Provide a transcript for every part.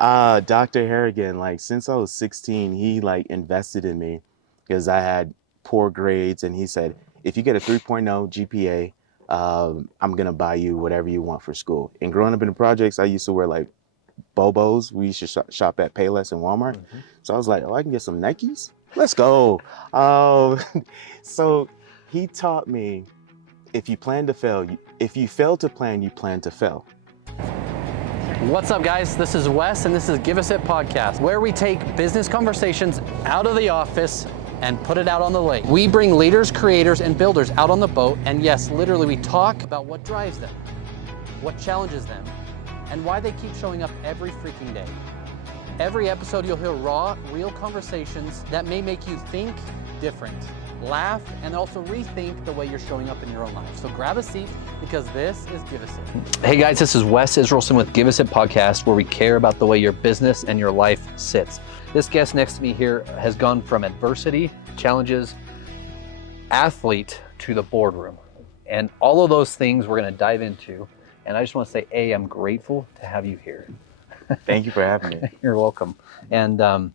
Dr. Harrigan, like since I was 16, he like invested in me because I had poor grades, and he said, if you get a 3.0 GPA, I'm gonna buy you whatever you want for school. And growing up in the projects, I used to wear like Bobos. We used to shop at Payless and Walmart. Mhm. So I was like, oh, I can get some Nikes. Let's go. Um, so he taught me if you plan to fail, if you fail to plan, you plan to fail. What's up, guys? This is Wes, and this is Give Us It Podcast, where we take business conversations out of the office and put it out on the lake. We bring leaders, creators, and builders out on the boat, and yes, literally, we talk about what drives them, what challenges them, and why they keep showing up every freaking day. Every episode, you'll hear raw, real conversations that may make you think different, laugh, and also rethink the way you're showing up in your own life. So grab a seat, because this is Give Us It. Hey guys, this is Wes Israelson with Give Us It Podcast, where we care about the way your business and your life sits. This guest next to me here has gone from adversity, challenges, athlete to the boardroom. And all of those things we're going to dive into. And I just want to say, A, I'm grateful to have you here. Thank you for having me. You're welcome. And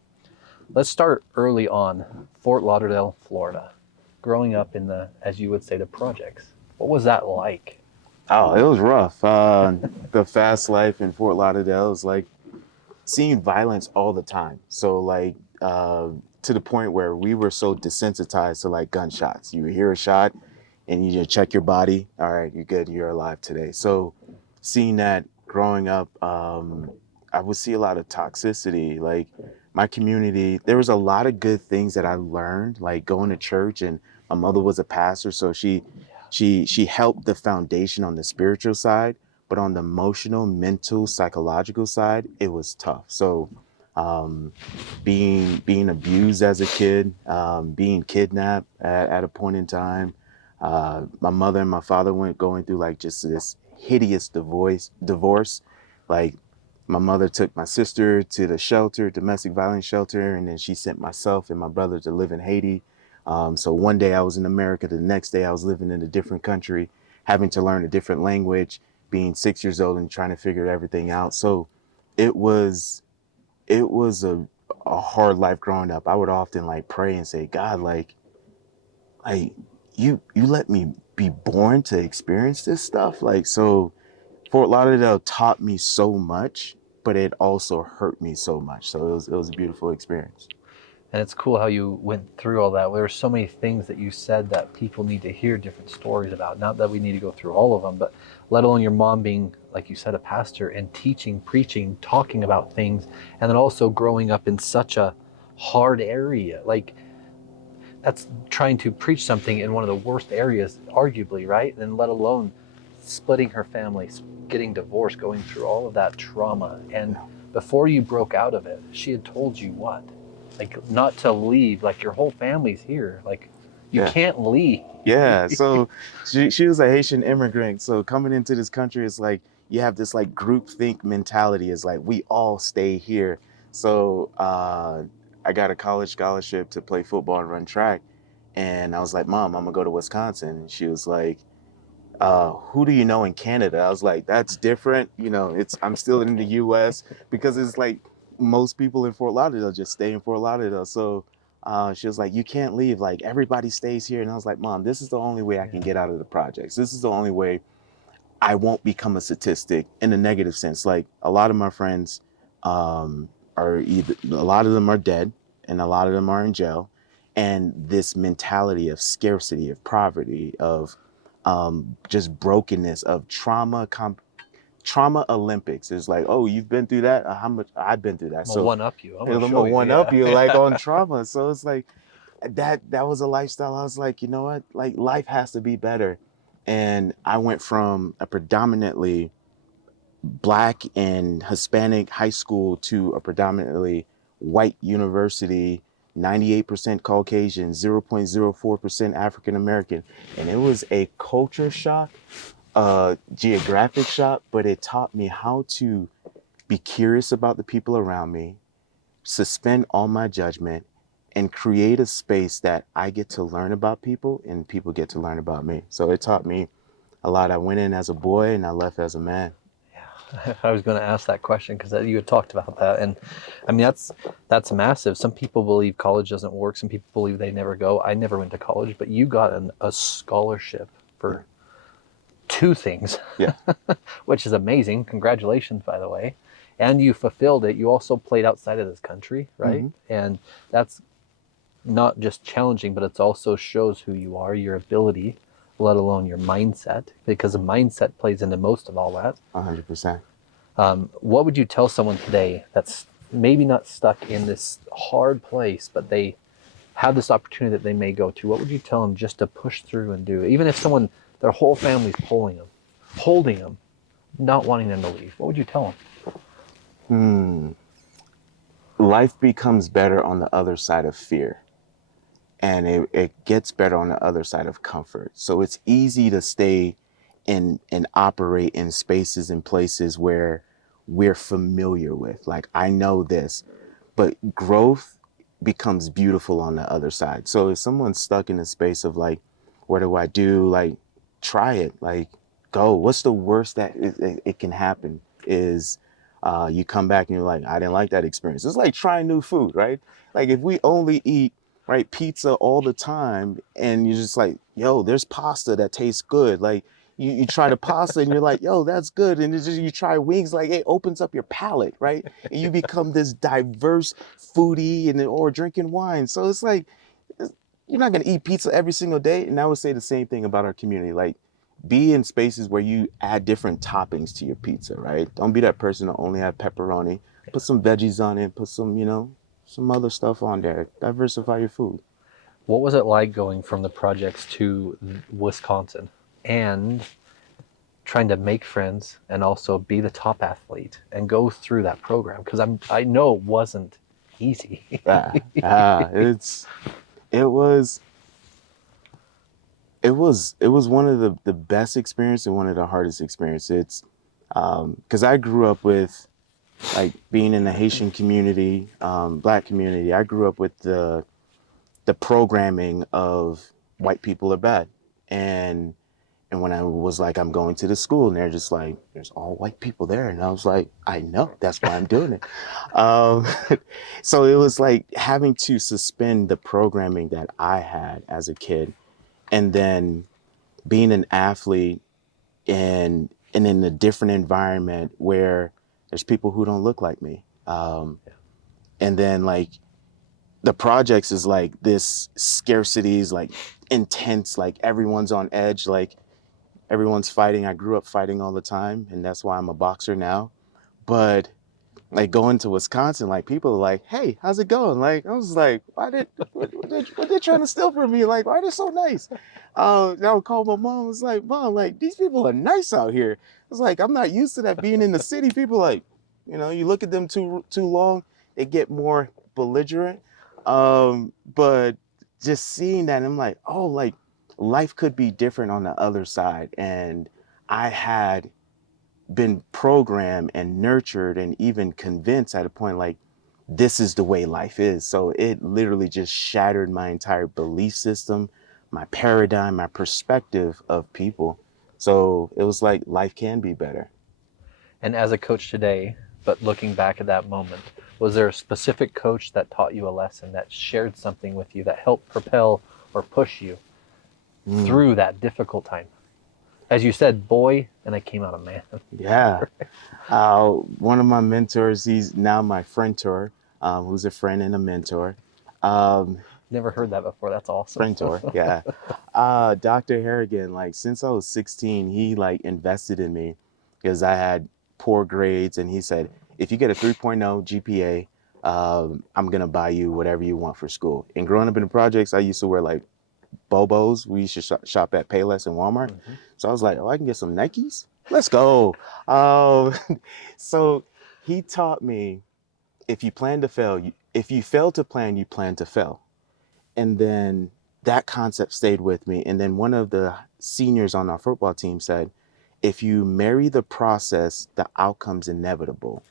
let's start early on. Fort Lauderdale, Florida. Growing up in the, as you would say, the projects. What was that like? Oh, it was rough. The fast life in Fort Lauderdale is like seeing violence all the time. So like to the point where we were so desensitized to like gunshots. You hear a shot and you just check your body. All right, you're good. You're alive today. So seeing that growing up, I would see a lot of toxicity. Like my community, there was a lot of good things that I learned, like going to church, and my mother was a pastor, so she helped the foundation on the spiritual side, but on the emotional, mental, psychological side, it was tough. So um, being abused as a kid, being kidnapped at a point in time. My mother and my father went going through like just this hideous divorce. Like my mother took my sister to the shelter, domestic violence shelter, and then she sent myself and my brother to live in Haiti. So one day I was in America, the next day I was living in a different country, having to learn a different language, being 6 years old and trying to figure everything out. So it was a hard life growing up. I would often like pray and say, God, like you let me be born to experience this stuff. Like so Fort Lauderdale taught me so much, but it also hurt me so much. So it was a beautiful experience. And it's cool how you went through all that. There are so many things that you said that people need to hear different stories about. Not that we need to go through all of them, but let alone your mom being, like you said, a pastor and teaching, preaching, talking about things, and then also growing up in such a hard area. Like that's trying to preach something in one of the worst areas, arguably, right? And let alone splitting her family, getting divorced, going through all of that trauma. And before you broke out of it, she had told you what? Like not to leave, like your whole family's here. Like you Yeah. can't leave. Yeah. So she was a Haitian immigrant. So coming into this country, it's like you have this like group think mentality. It's like we all stay here. So I got a college scholarship to play football and run track. And I was like, Mom, I'm gonna go to Wisconsin. And she was like, who do you know in Canada? I was like, that's different. You know, I'm still in the US because it's like most people in Fort Lauderdale just stay in Fort Lauderdale. So she was like, you can't leave. Like everybody stays here. And I was like, Mom, this is the only way I can get out of the projects. This is the only way I won't become a statistic in a negative sense. Like a lot of my friends are either, a lot of them are dead and a lot of them are in jail. And this mentality of scarcity, of poverty, of just brokenness, of trauma Olympics is like, oh, you've been through that. How much I've been through that. I'm gonna So one up you. I'm I'm gonna gonna show you. one up Yeah. you like on trauma. So it's like that was a lifestyle. I was like, you know what? Like life has to be better. And I went from a predominantly Black and Hispanic high school to a predominantly white university, 98% Caucasian, 0.04% African American. And it was a culture shock, geographic shock, but it taught me how to be curious about the people around me, suspend all my judgment, and create a space that I get to learn about people and people get to learn about me. So it taught me a lot. I went in as a boy and I left as a man. Yeah. I was going to ask that question because you had talked about that, and I mean that's massive. Some people believe college doesn't work. Some people believe they never go. I never went to college, but you got a scholarship Yeah. for two things, Yeah. which is amazing. Congratulations, by the way. And you fulfilled it. You also played outside of this country, right? Hmm. And that's not just challenging, but it also shows who you are, your ability, let alone your mindset, because the mindset plays into most of all that. 100%. What would you tell someone today that's maybe not stuck in this hard place, but they have this opportunity that they may go to? What would you tell them just to push through and do? Even if someone, their whole family's pulling them, holding them, not wanting them to leave, what would you tell them? Life becomes better on the other side of fear, and it gets better on the other side of comfort. So it's easy to stay in and operate in spaces and places where we're familiar with. Like, I know this, but growth becomes beautiful on the other side. So if someone's stuck in a space of like, what do I do? Like, try it. Like, go. What's the worst that it can happen is you come back and you're like, I didn't like that experience. It's like trying new food, right? Like, if we only eat right pizza all the time and you're just like, yo, there's pasta that tastes good. Like, you try the pasta and you're like, yo, that's good. And it's just, you try wings, like it opens up your palate, right? And you become this diverse foodie and or drinking wine. So it's like, you're not gonna eat pizza every single day. And I would say the same thing about our community. Like, be in spaces where you add different toppings to your pizza, right? Don't be that person that only have pepperoni. Put some veggies on it, put some, some other stuff on there. Diversify your food. What was it like going from the projects to Wisconsin and trying to make friends and also be the top athlete and go through that program? Because I know it wasn't easy. It's it was it was one of the best experience and one of the hardest experiences. It's because I grew up with like being in the Haitian community, black community. I grew up with the programming of white people are bad, and when I was like, I'm going to the school, and they're just like, there's all white people there, and I was like, I know, that's why I'm doing it. Um, so it was like having to suspend the programming that I had as a kid, and then being an athlete and in a different environment where there's people who don't look like me. And then like the projects is like this scarcity is like intense, like everyone's on edge, like everyone's fighting. I grew up fighting all the time, and that's why I'm a boxer now. But like going to Wisconsin, like people are like, "Hey, how's it going?" Like I was like, what they trying to steal from me? Like, why are they so nice?" I would call my mom. I was like, "Mom, like these people are nice out here." I was like, "I'm not used to that being in the city." People like, you look at them too long, they get more belligerent. But just seeing that, I'm like, oh, like life could be different on the other side, and I had been programmed and nurtured and even convinced at a point like this is the way life is. So it literally just shattered my entire belief system, my paradigm, my perspective of people. So it was like life can be better. And as a coach today, but looking back at that moment, was there a specific coach that taught you a lesson, that shared something with you, that helped propel or push you Mm, through that difficult time? As you said, boy, and I came out a man. yeah. One of my mentors, he's now my friend-tor, who's a friend and a mentor. Um, Never heard that before. That's awesome. Friend-tor, yeah. Dr. Harrigan, like since I was 16, he like invested in me because I had poor grades, and he said, if you get a 3.0 GPA, I'm gonna buy you whatever you want for school. And growing up in the projects, I used to wear like Bobos. We used to shop at Payless and Walmart. So I was like, oh, I can get some Nikes. Let's go. Um, so he taught me if you plan to fail, if you fail to plan, you plan to fail. And then that concept stayed with me. And then one of the seniors on our football team said, if you marry the process, the outcome's inevitable.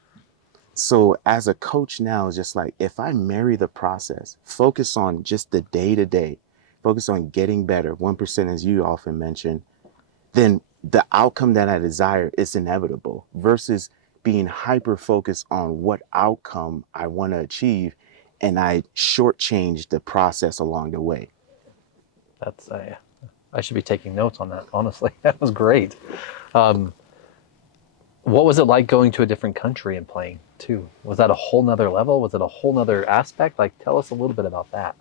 So as a coach now, it's just like, if I marry the process, focus on just the day to day, focus on getting better, 1% as you often mention, then the outcome that I desire is inevitable versus being hyper focused on what outcome I want to achieve, and I shortchange the process along the way. That's I should be taking notes on that. Honestly, that was great. Um, what was it like going to a different country and playing too? Was that a whole nother level? Was it a whole nother aspect? Like, tell us a little bit about that.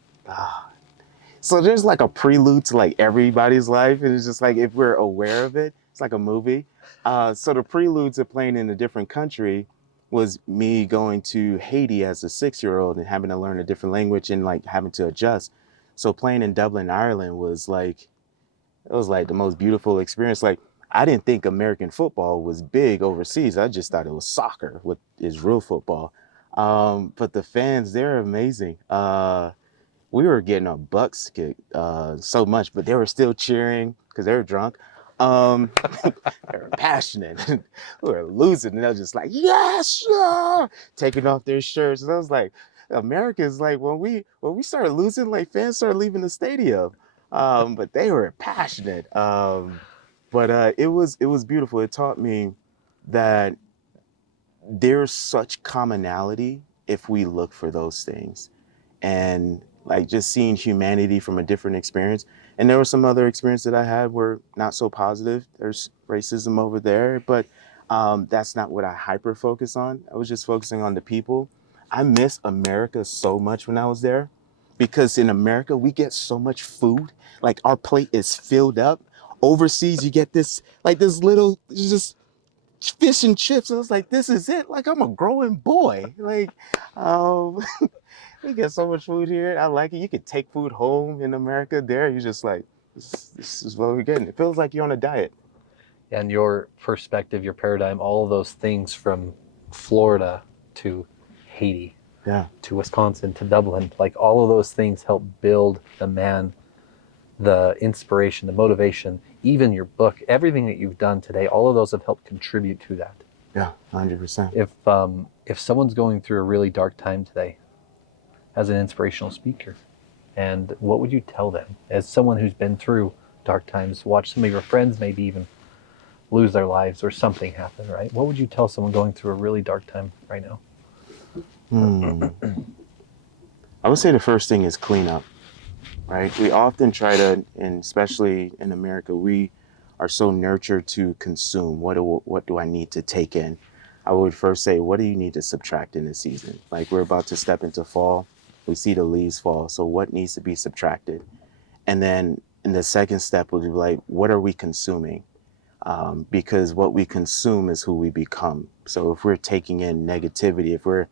So there's like a prelude to like everybody's life, and it's just like if we're aware of it, it's like a movie. So the prelude to playing in a different country was me going to Haiti as a 6-year-old and having to learn a different language and like having to adjust. So playing in Dublin, Ireland was like it was like the most beautiful experience. Like I didn't think American football was big overseas. I just thought it was soccer, what is real football. But the fans, they're amazing. We were getting our bucks kicked so much, but they were still cheering because they were drunk. They were passionate. We were losing, and they were just like, "Yes, yeah!" taking off their shirts. And I was like, "America is like when we started losing, like fans started leaving the stadium." But they were passionate. But it was beautiful. It taught me that there's such commonality if we look for those things, and like just seeing humanity from a different experience. And there were some other experiences that I had were not so positive. There's racism over there, but that's not what I hyper focus on. I was just focusing on the people. I miss America so much when I was there because in America we get so much food. Like our plate is filled up. Overseas you get this like this little just fish and chips. I was like, this is it. Like I'm a growing boy. Like um we get so much food here. I like it. You could take food home in America. There, you just like, this is what we're getting. It feels like you're on a diet. And your perspective, your paradigm, all of those things from Florida to Haiti Yeah. to Wisconsin to Dublin, like all of those things help build the man, the inspiration, the motivation, even your book, everything that you've done today, all of those have helped contribute to that. Yeah, 100%. If someone's going through a really dark time today as an inspirational speaker, and what would you tell them as someone who's been through dark times, watch some of your friends maybe even lose their lives or something happen, right? What would you tell someone going through a really dark time right now? Hmm. I would say the first thing is clean up, right? We often try to, and especially in America, we are so nurtured to consume. What do I need to take in? I would first say, what do you need to subtract in this season? Like we're about to step into fall. We see the leaves fall. So what needs to be subtracted? And then in the second step would be like, what are we consuming? Because what we consume is who we become. So if we're taking in negativity, if we're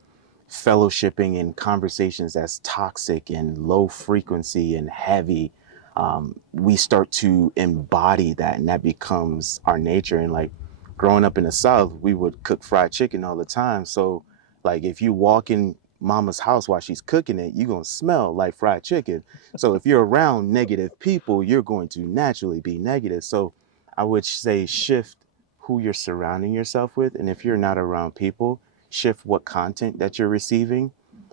fellowshipping in conversations that's toxic and low frequency and heavy, we start to embody that, and that becomes our nature. And like growing up in the South, we would cook fried chicken all the time. So like if you walk in mama's house while she's cooking it, you're gonna smell like fried chicken. So if you're around negative people, you're going to naturally be negative. So I would say shift who you're surrounding yourself with. And if you're not around people, shift what content that you're receiving.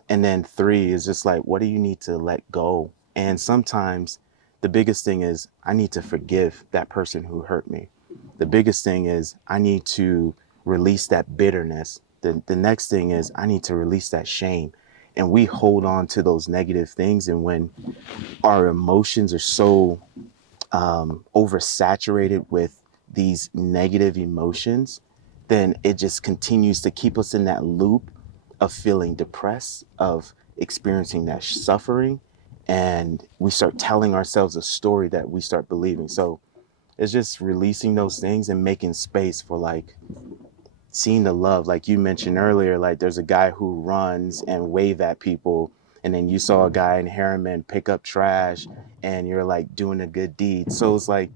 And then three is just like, what do you need to let go? And sometimes the biggest thing is I need to forgive that person who hurt me. The biggest thing is I need to release that bitterness. The next thing is I need to release that shame. And we hold on to those negative things. And when our emotions are so oversaturated with these negative emotions, then it just continues to keep us in that loop of feeling depressed, of experiencing that suffering. And we start telling ourselves a story that we start believing. So it's just releasing those things and making space for like seeing the love. Like you mentioned earlier, like there's a guy who runs and wave at people, and then you saw a guy in Harriman pick up trash and you're like doing a good deed. So it's like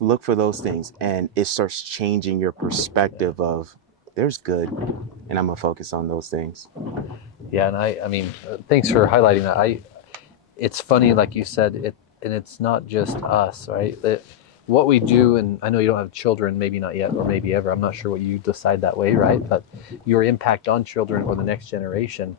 look for those things and it starts changing your perspective of there's good, and I'm gonna focus on those things. Yeah, and I mean, thanks for highlighting that. It's funny, like you said, and it's not just us, right? What we do, and I know you don't have children, maybe not yet, or maybe ever. I'm not sure what you decide that way, right? But your impact on children or the next generation,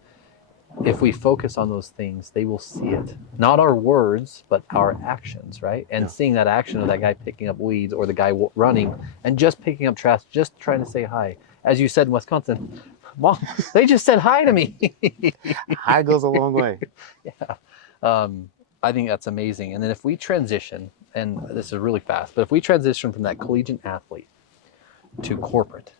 if we focus on those things, they will see it. Not our words, but our actions, right? And Yeah. seeing that action of that guy picking up weeds or the guy running and just picking up trash, just trying to say hi. As you said in Wisconsin, Mom, they just said hi to me. High goes a long way. Yeah. I think that's amazing. And then if we transition, and this is really fast, but if we transition from that collegiate athlete to corporate,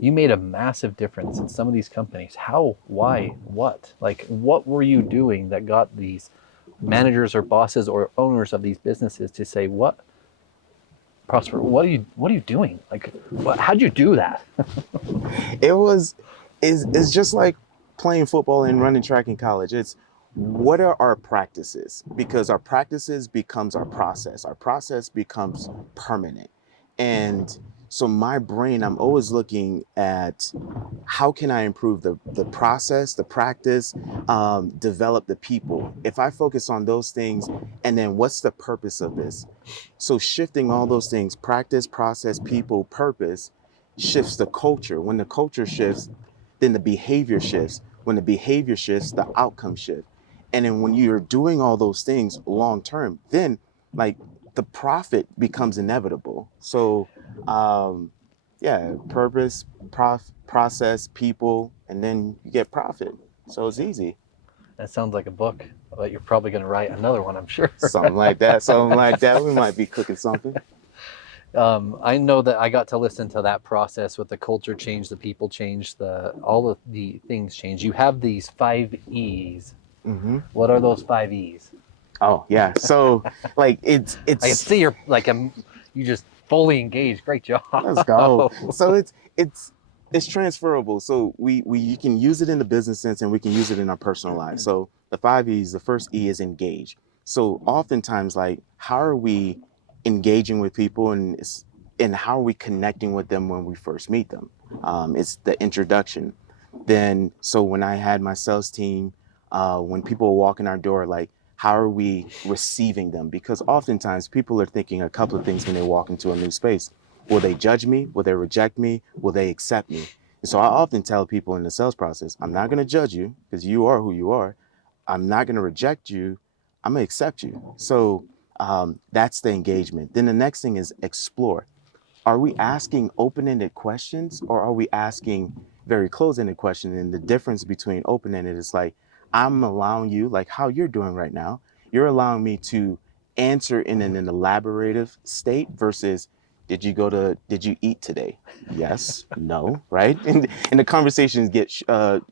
you made a massive difference in some of these companies. How, why, what? Like, what were you doing that got these managers or bosses or owners of these businesses to say, what, Prosper, what are you doing? Like, how'd you do that? It was, it's just like playing football and running track in college. It's what are our practices? Because our practices becomes our process. Our process becomes permanent. And so my brain, I'm always looking at how can I improve the process, the practice, develop the people. If I focus on those things, and then what's the purpose of this? So shifting all those things, practice, process, people, purpose, shifts the culture. When the culture shifts, then the behavior shifts. When the behavior shifts, the outcome shift. And then when you're doing all those things long term, then like the profit becomes inevitable. So yeah, purpose, process, people, and then you get profit. So it's easy. That sounds like a book, but you're probably going to write another one, I'm sure. Something like that. Something like that. We might be cooking something. I know that I got to listen to that process with the culture change, the people change, all of the things change. You have these 5 E's. Mm-hmm. What are those 5 E's? Oh yeah. So like it's I can see you're like you just fully engaged. Great job. let's go. So it's transferable. So we you can use it in the business sense and we can use it in our personal lives. So the 5 E's, the first E is engage. So oftentimes like how are we engaging with people and how are we connecting with them when we first meet them? It's the introduction. Then so when I had my sales team, when people walk in our door, like how are we receiving them? Because oftentimes people are thinking a couple of things when they walk into a new space. Will they judge me? Will they reject me? Will they accept me? And so I often tell people in the sales process, I'm not going to judge you because you are who you are. I'm not going to reject you. I'm going to accept you. So that's the engagement. Then the next thing is explore. Are we asking open-ended questions or are we asking very closed-ended questions? And the difference between open-ended is like, I'm allowing you, like how you're doing right now, you're allowing me to answer in an elaborative state versus, did you eat today? Yes, no, right? And the conversations get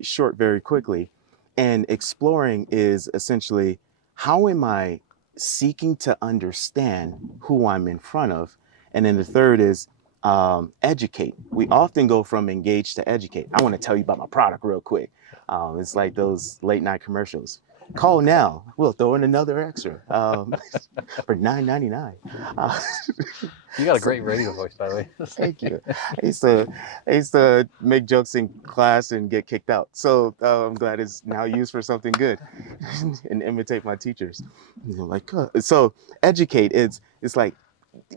short very quickly. And exploring is essentially, how am I seeking to understand who I'm in front of? And then the third is educate. We often go from engage to educate. I want to tell you about my product real quick. It's like those late night commercials. Call now. We'll throw in another extra for $9.99. You got a So, great radio voice, by the way. thank you. I used to make jokes in class and get kicked out. So I'm glad it's now used for something good and imitate my teachers. Like so, educate. It's like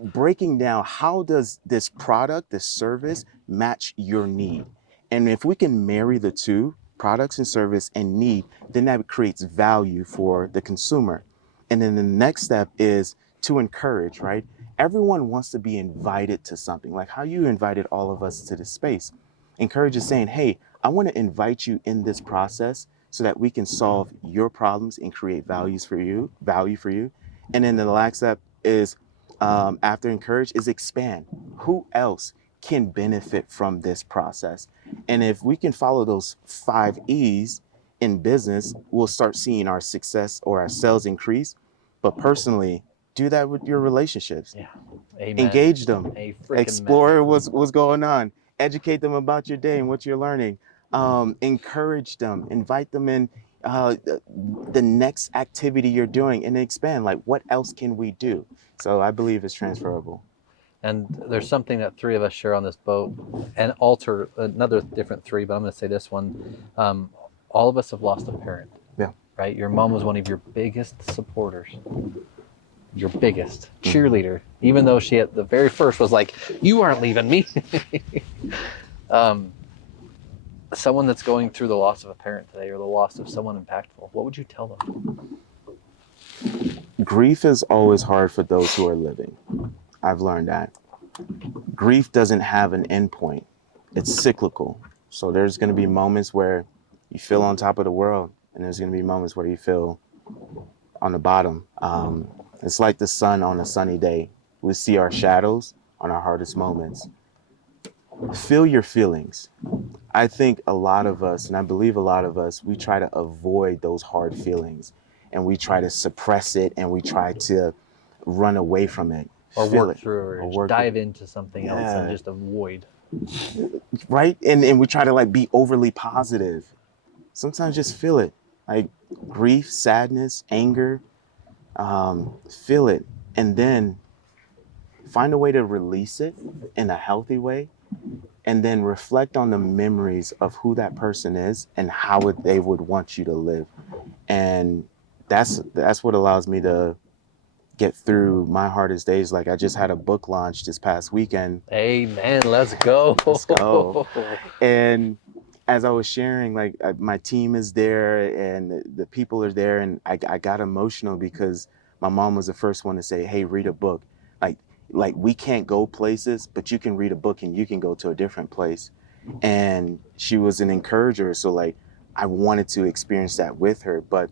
breaking down how does this product, this service match your need? And if we can marry the two, products and service and need, then that creates value for the consumer. And then the next step is to encourage, right? Everyone wants to be invited to something, like how you invited all of us to this space. Encourage is saying, hey, I want to invite you in this process so that we can solve your problems and create value for you. And then the last step is after encourage is expand. Who else can benefit from this process? And if we can follow those 5 E's in business, we'll start seeing our success or our sales increase. But personally, do that with your relationships. Yeah. Amen. Engage them. Explore Man. what's going on. Educate them about your day and what you're learning. Encourage them. Invite them in the next activity you're doing and expand. Like, what else can we do? So I believe it's transferable. And there's something that 3 of us share on this boat, and alter another different 3, but I'm going to say this one. All of us have lost a parent. Yeah. Right? Your mom was one of your biggest supporters, your biggest cheerleader, even though she at the very first was like, you aren't leaving me. someone that's going through the loss of a parent today or the loss of someone impactful, what would you tell them? Grief is always hard for those who are living. I've learned that. Grief doesn't have an endpoint. It's cyclical. So there's going to be moments where you feel on top of the world, and there's going to be moments where you feel on the bottom. It's like the sun on a sunny day. We see our shadows on our hardest moments. Feel your feelings. I think a lot of us, and I believe a lot of us, we try to avoid those hard feelings, and we try to suppress it, and we try to run away from it. Or Feel work it, through or or just work dive into something else and Yeah. just avoid. Right? And we try to like be overly positive. Sometimes just feel it. Like grief, sadness, anger, feel it. And then find a way to release it in a healthy way. And then reflect on the memories of who that person is and how they would want you to live. And that's what allows me to get through my hardest days. Like I just had a book launch this past weekend. Amen. Let's go. Let's go. And as I was sharing, like my team is there and the people are there, and I got emotional because my mom was the first one to say, "Hey, read a book." Like like we can't go places, but you can read a book and you can go to a different place. And she was an encourager, so like I wanted to experience that with her, but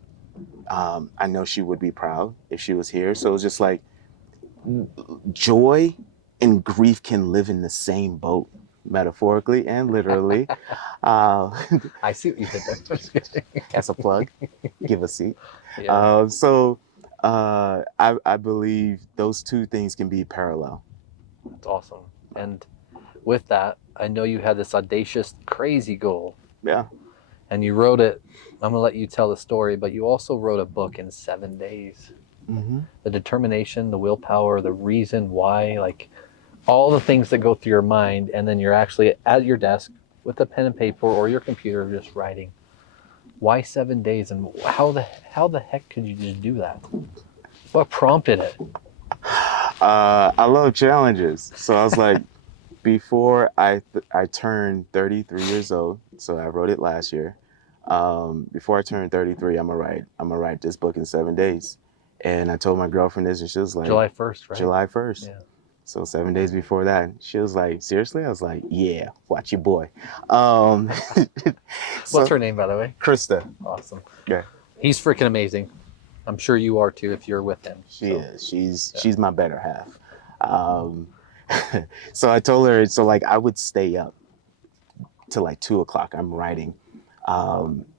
I know she would be proud if she was here. So it was just like joy and grief can live in the same boat, metaphorically and literally. Uh, I see what you did there. that's a plug. Give a seat. Yeah. I believe those two things can be parallel. It's awesome. And with that, I know you had this audacious, crazy goal, Yeah. and you wrote it. I'm going to let you tell the story, but you also wrote a book in 7 days. Mm-hmm. The determination, the willpower, the reason why, like all the things that go through your mind, and then you're actually at your desk with a pen and paper or your computer just writing. Why 7 days, and how the heck could you just do that? What prompted it? I love challenges, so I was like, before I turned 33 years old, so I wrote it last year. Before I turned 33, I'm gonna write this book in 7 days. And I told my girlfriend this, and she was like, July 1st, right? July 1st. Yeah. So 7 days before that, she was like, seriously? I was like, yeah, watch your boy. Um, What's her name, by the way? Krista. Awesome. Yeah. He's freaking amazing. I'm sure you are too if you're with him. She is. She's my better half. So I told her, so like I would stay up till like 2 o'clock. I'm writing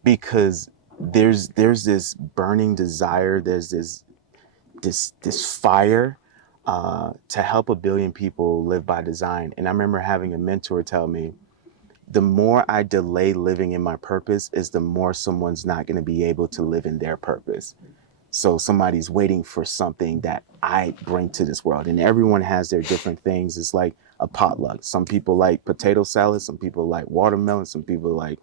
because there's this burning desire. There's this fire to help 1 billion people live by design. And I remember having a mentor tell me, the more I delay living in my purpose is the more someone's not going to be able to live in their purpose. So somebody's waiting for something that I bring to this world, and everyone has their different things. It's like a potluck. Some people like potato salad, some people like watermelon, some people like,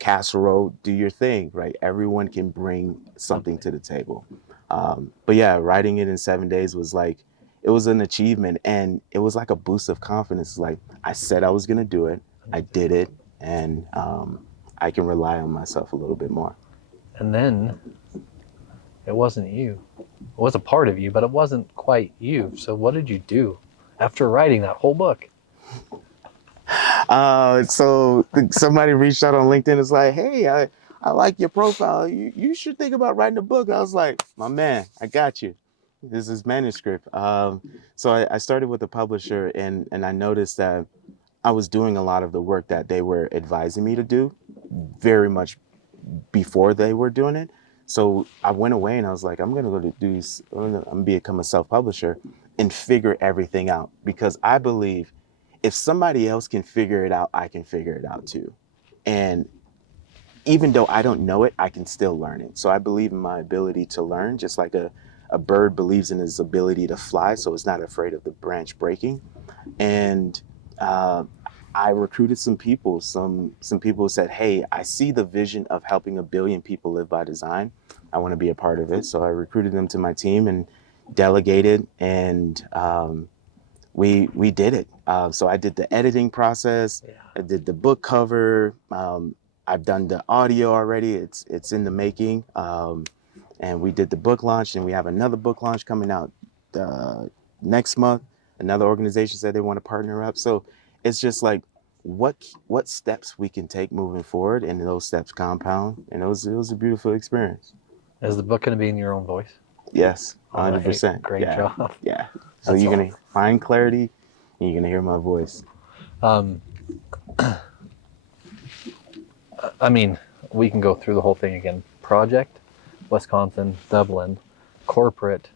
casserole. Do your thing, right? Everyone can bring something to the table. But yeah, writing it in 7 days was like, it was an achievement, and it was like a boost of confidence. Like I said I was gonna do it, I did it, and I can rely on myself a little bit more. And then it wasn't you. It was a part of you, but it wasn't quite you. So what did you do after writing that whole book? So somebody reached out on LinkedIn. It's like, hey, I like your profile. You should think about writing a book. I was like, my man, I got you. This is manuscript. So I started with a publisher, and I noticed that I was doing a lot of the work that they were advising me to do very much before they were doing it. So I went away and I was like, I'm gonna become a self-publisher and figure everything out, because I believe if somebody else can figure it out, I can figure it out too. And even though I don't know it, I can still learn it. So I believe in my ability to learn, just like a bird believes in his ability to fly, so it's not afraid of the branch breaking. And I recruited some people. Some people said, "Hey, I see the vision of helping 1 billion people live by design. I want to be a part of it." So I recruited them to my team and delegated, and we did it. So I did the editing process. Yeah. I did the book cover. I've done the audio already. It's in the making. And we did the book launch, and we have another book launch coming out uh, next month. Another organization said they want to partner up. So it's just like what steps we can take moving forward, and those steps compound. And it was a beautiful experience. Is the book going to be in your own voice? Yes, All right, 100%. great Yeah, job. yeah. So That's you're gonna find clarity, and you're gonna hear my voice. Um, I mean, we can go through the whole thing again. Project, Wisconsin, Dublin, corporate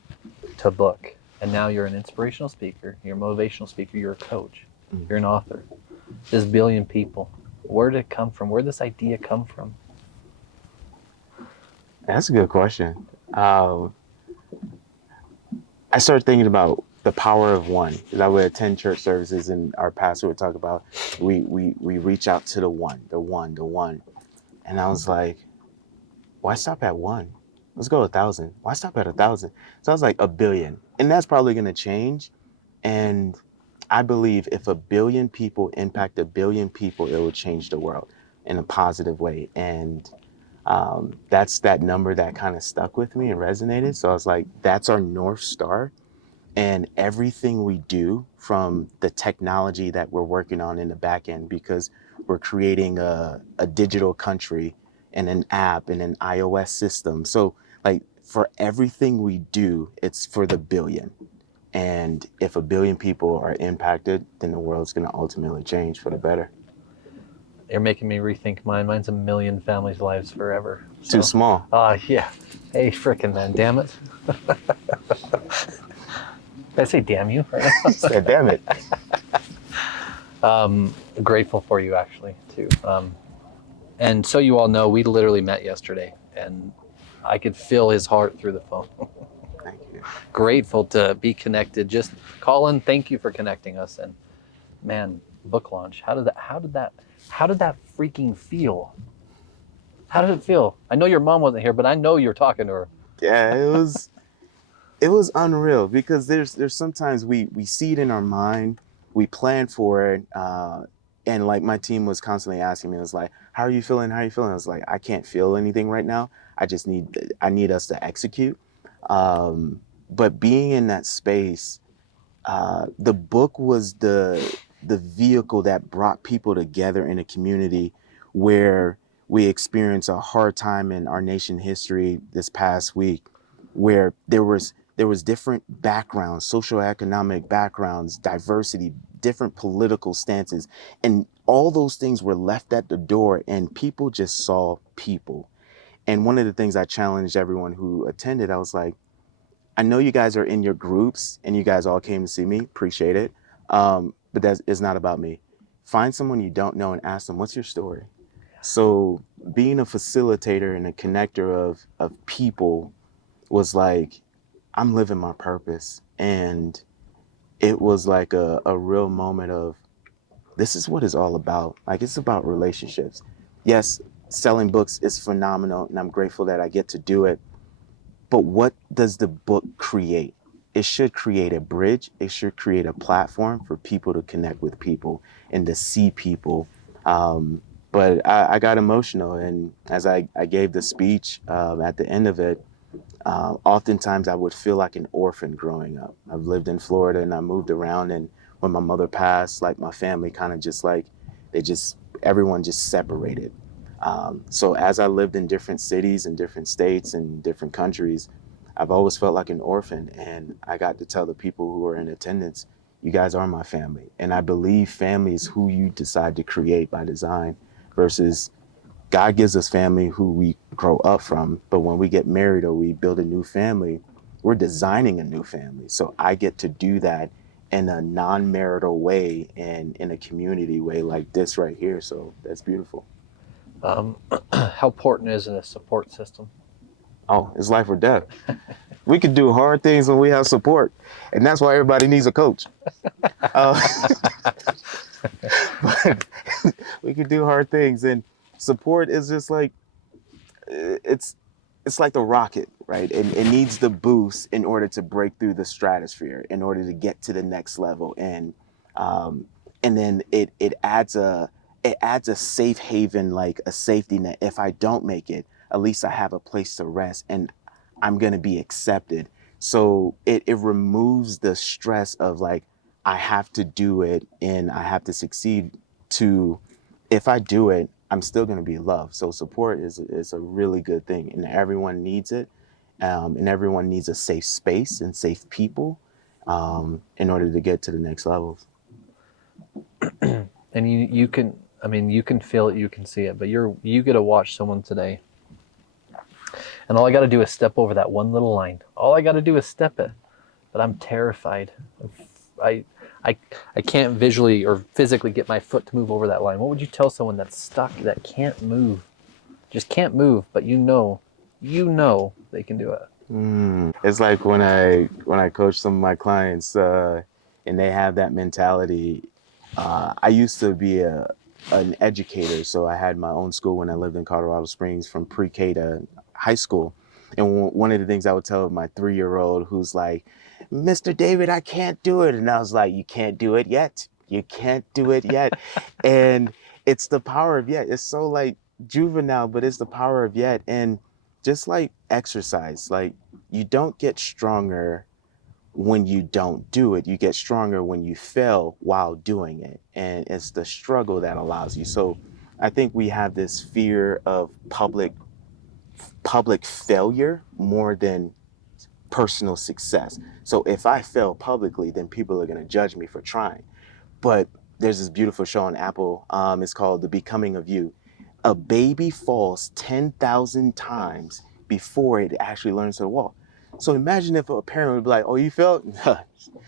to book. And now you're an inspirational speaker, you're a motivational speaker, you're a coach, you're an author. This billion people, where did it come from? Where did this idea come from? That's a good question. I started thinking about the power of one, because I would attend church services and our pastor would talk about we reach out to the one, the one, the one. And I was like, why stop at one? Let's go 1,000. Why stop at 1,000? So I was like, 1,000,000,000. And that's probably going to change. And I believe if 1,000,000,000 people impact 1,000,000,000 people, it will change the world in a positive way. And that's that number that kind of stuck with me and resonated. So I was like, that's our North Star. And everything we do, from the technology that we're working on in the back end, because we're creating a digital country and an app and an iOS system. So like for everything we do, it's for the billion. And if 1,000,000,000 people are impacted, then the world's going to ultimately change for the better. You're making me rethink mine. Mine's 1,000,000 families' lives forever. Too small. Yeah. Hey, frickin' man, damn it. Did I say damn you? Said, damn it. Grateful for you, actually, too. And so you all know, we literally met yesterday, and I could feel his heart through the phone. Thank you. Grateful to be connected. Just Colin, thank you for connecting us. And man, book launch. How did that freaking feel? How did it feel? I know your mom wasn't here, but I know you're talking to her. Yeah, it was unreal, because there's sometimes we see it in our mind, we plan for it, and like my team was constantly asking me, it was like, how are you feeling? How are you feeling? I was like, I can't feel anything right now. I need us to execute. But being in that space, the book was the vehicle that brought people together in a community where we experienced a hard time in our nation history this past week, where there was different backgrounds, socioeconomic backgrounds, diversity, different political stances, and all those things were left at the door, and people just saw people. And one of the things I challenged everyone who attended, I was like, I know you guys are in your groups and you guys all came to see me. Appreciate it. But that is not about me. Find someone you don't know and ask them, what's your story? So being a facilitator and a connector of people was like, I'm living my purpose. And it was like a real moment of, this is what it's all about. Like, it's about relationships. Yes, selling books is phenomenal, and I'm grateful that I get to do it. But what does the book create? It should create a bridge. It should create a platform for people to connect with people and to see people. But I got emotional. And as I gave the speech at the end of it, oftentimes I would feel like an orphan growing up. I've lived in Florida and I moved around. And when my mother passed, like my family kind of just like, everyone just separated. So as I lived in different cities and different states and different countries, I've always felt like an orphan. And I got to tell the people who were in attendance, you guys are my family. And I believe family is who you decide to create by design, versus God gives us family who we grow up from. But when we get married or we build a new family, we're designing a new family. So I get to do that in a non-marital way and in a community way like this right here. So that's beautiful. How important is a support system? Oh, it's life or death. We can do hard things when we have support, and that's why everybody needs a coach. But we can do hard things, and support is just like, it's it's like the rocket, right? It needs the boost in order to break through the stratosphere, in order to get to the next level, um, and then it adds a safe haven, like a safety net. If I don't make it, at least I have a place to rest, and I'm gonna be accepted. So it removes the stress of like I have to do it and I have to succeed. To if I do it, I'm still going to be loved. So support is a really good thing, and everyone needs it, and everyone needs a safe space and safe people in order to get to the next levels. And you can, I mean, you can feel it, you can see it, but you get to watch someone today, and all I got to do is step over that one little line. All I got to do is step it, but I'm terrified. I I can't visually or physically get my foot to move over that line. What would you tell someone that's stuck, that can't move, just can't move, but you know they can do it? It's like when I coach some of my clients, and they have that mentality. I used to be an educator, so I had my own school when I lived in Colorado Springs, from pre-K to high school. And one of the things I would tell my 3-year-old who's like, "Mr. David, I can't do it," and I was like, "You can't do it yet. You can't do it yet." And it's the power of yet. It's so like juvenile, but it's the power of yet. And just like exercise, like you don't get stronger when you don't do it. You get stronger when you fail while doing it. And it's the struggle that allows you. So I think we have this fear of public failure more than personal success. So if I fail publicly, then people are going to judge me for trying. But there's this beautiful show on Apple. It's called The Becoming of You. A baby falls 10,000 times before it actually learns to walk. So imagine if a parent would be like, "Oh, you failed?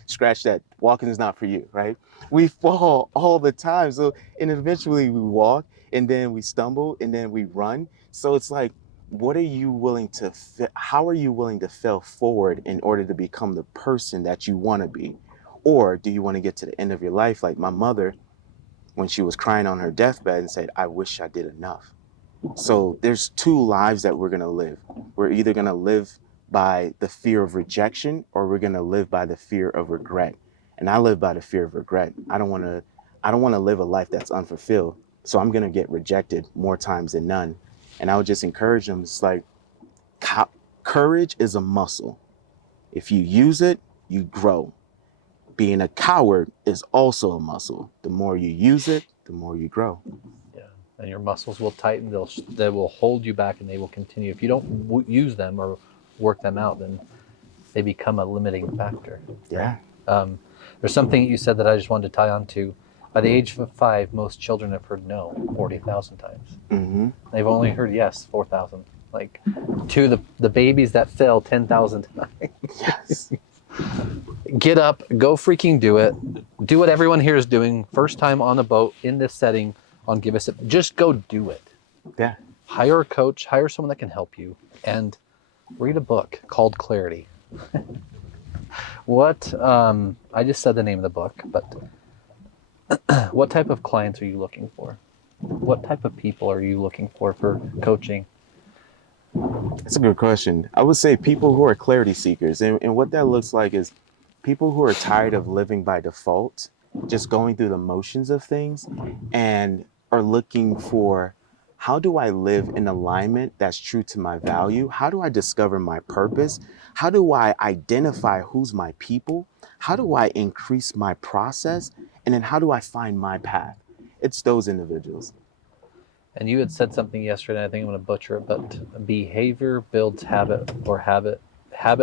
Scratch that. Walking is not for you," right? We fall all the time. So, and eventually we walk, and then we stumble, and then we run. So it's like, what are you willing to, how are you willing to fail forward in order to become the person that you want to be? Or do you want to get to the end of your life like my mother, when she was crying on her deathbed and said, "I wish I did enough"? So there's two lives that we're going to live. We're either going to live by the fear of rejection, or we're going to live by the fear of regret. And I live by the fear of regret. I don't want to live a life that's unfulfilled. So I'm going to get rejected more times than none. And I would just encourage them. It's like, courage is a muscle. If you use it, you grow. Being a coward is also a muscle. The more you use it, the more you grow. Yeah, and your muscles will tighten. They will hold you back, and they will continue. If you don't use them or work them out, then they become a limiting factor. Yeah. There's something you said that I just wanted to tie on to. By the age of 5, most children have heard no 40,000 times. Mm-hmm. They've only heard yes 4,000. Like, to the babies that fail 10,000 times. Yes. Get up, go freaking do it. Do what everyone here is doing. First time on the boat in this setting on Give Us It. Just go do it. Yeah. Hire a coach, hire someone that can help you, and read a book called Clarity. I just said the name of the book, but what type of clients are you looking for? What type of people are you looking for coaching? That's a good question. I would say people who are clarity seekers. And what that looks like is people who are tired of living by default, just going through the motions of things, and are looking for, how do I live in alignment that's true to my value? How do I discover my purpose? How do I identify who's my people? How do I increase my process? And then how do I find my path? It's those individuals. And you had said something yesterday, I think I'm going to butcher it, but behavior builds habit, or habit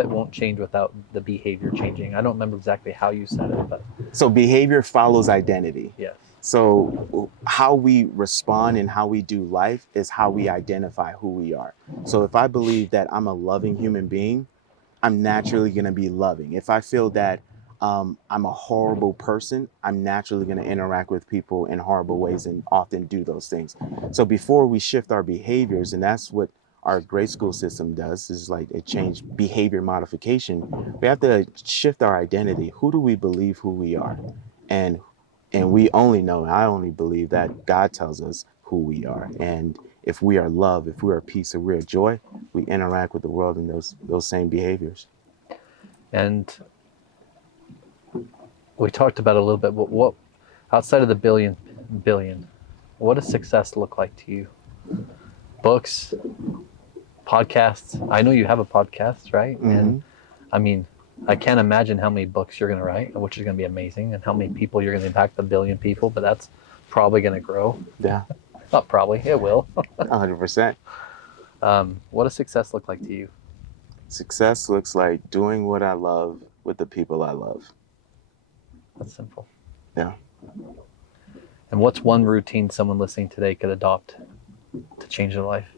won't change without the behavior changing. I don't remember exactly how you said it, but So behavior follows identity. yes. So how we respond and how we do life is how we identify who we are. So if I believe that I'm a loving human being, I'm naturally going to be loving. If I feel that I'm a horrible person, I'm naturally going to interact with people in horrible ways and often do those things. So before we shift our behaviors, and that's what our grade school system does, is like it changed behavior modification. We have to shift our identity. Who do we believe who we are? And we only know, I only believe that God tells us who we are. And if we are love, if we are peace, if we are joy, we interact with the world in those same behaviors. And we talked about it a little bit, but what outside of the billion, what does success look like to you? Books, podcasts. I know you have a podcast, right? Mm-hmm. And I mean, I can't imagine how many books you're going to write, which is going to be amazing, and how many people you're going to impact, 1 billion people, but that's probably going to grow. Yeah. Not probably, it will. 100%. What does success look like to you? Success looks like doing what I love with the people I love. That's simple. Yeah. And what's one routine someone listening today could adopt to change their life?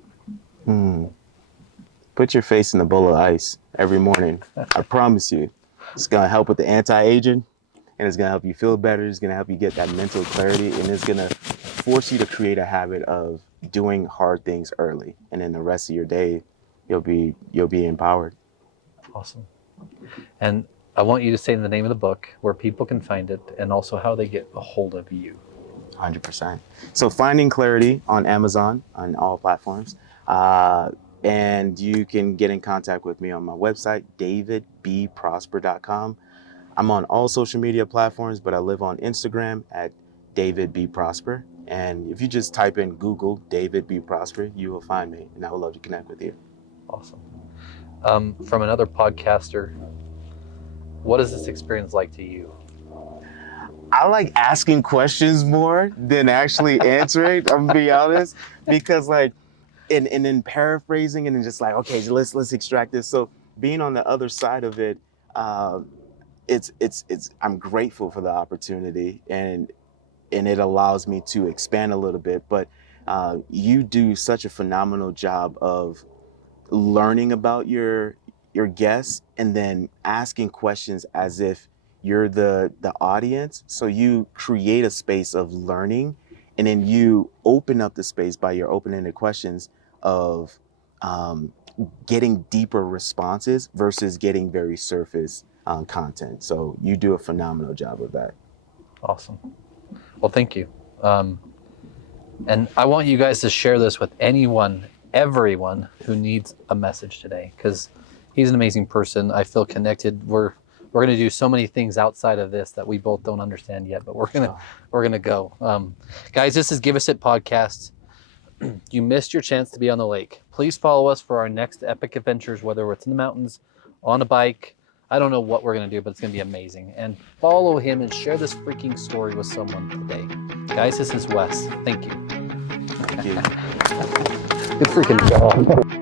Put your face in a bowl of ice every morning. I promise you, it's going to help with the anti-aging, and it's going to help you feel better. It's going to help you get that mental clarity, and it's going to force you to create a habit of doing hard things early. And then the rest of your day, you'll be empowered. Awesome. And I want you to say the name of the book, where people can find it, and also how they get a hold of you. 100%. So Finding Clarity on Amazon, on all platforms. And you can get in contact with me on my website, davidbprosper.com. I'm on all social media platforms, but I live on Instagram at David B. Prosper. And if you just type in Google David B. Prosper, you will find me, and I would love to connect with you. Awesome. From another podcaster, what is this experience like to you? I like asking questions more than actually answering, I'm gonna be honest, because like, and then paraphrasing and then just like, okay, so let's extract this. So being on the other side of it, it's I'm grateful for the opportunity, and it allows me to expand a little bit. But you do such a phenomenal job of learning about your guests and then asking questions as if you're the audience. So you create a space of learning, and then you open up the space by your open-ended questions of getting deeper responses versus getting very surface content. So you do a phenomenal job of that. Awesome. Well, thank you. And I want you guys to share this with everyone who needs a message today, because he's an amazing person. I feel connected. We're going to do so many things outside of this that we both don't understand yet, but we're gonna go. Guys, this is Give Us It Podcast. You missed your chance to be on the lake. Please follow us for our next epic adventures, whether it's in the mountains, on a bike. I don't know what we're going to do, but it's going to be amazing. And follow him and share this freaking story with someone today. Guys, this is Wes. Thank you. Thank you. Good freaking job.